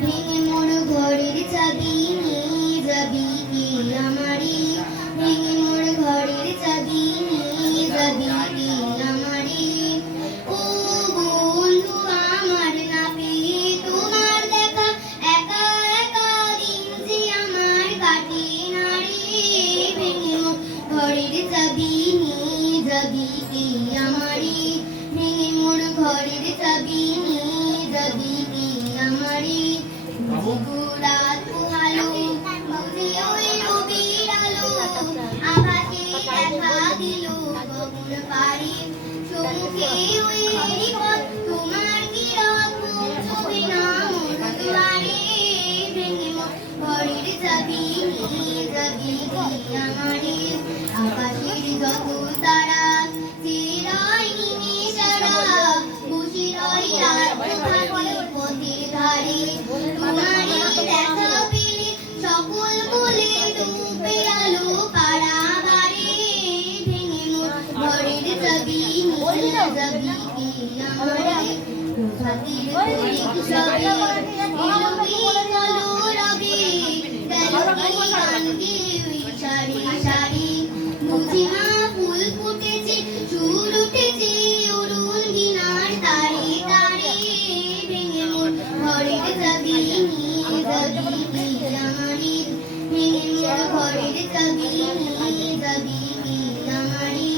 ভেঙে মোর ঘরের চাবি নিয়ে যাবি কি আমারি, ভেঙে মোর ঘরের চাবি নিয়ে যাবি কি আমারি। ও বন্ধু আমার না পেয়ে তোমার দেখা, একা একা দিন যে আমার কাটে না রে। ভেঙে মোর ঘরের চাবি নিয়ে যাবি কি আমারি, ভেঙে মোর ঘরের চাবি নিয়ে যাবি কি আমারি। রাত পোহালো বুঝি ওই রবির আলো, আকাশে দেখা দিল গগন পাড়ি। চমকে ওই রিপন তোমার কিরণ পৌঁছবে না মোর দুয়ারে। ভেঙে মোর ঘরের চাবি নিয়ে যাবি কি আমারে। আকাশের যত তারা চিরাই নিমেষারা, বসে রয় রাত পোহালো পথের ধারে। তোমারই দেখা পেলে সকল বলে ডুবে আলো পাড়াবাড়ি। ভেঙে মোর ঘরের চাবি নিয়ে যাবি কি আমারে। প্রভাতের পরীক সবে এলো কি কালো রবে, গেল কি গান গেয়ে ওই সারি সারি। বুঝি না ফুল ফুটেছে সুর উঠেছে অরুণ বীণার তারে তারে। ভেঙে মোর ঘরের চাবি নিয়ে যাবি কি আমারি, ভেঙে মোর ঘরের চাবি নিয়ে যাবি কি আমারি।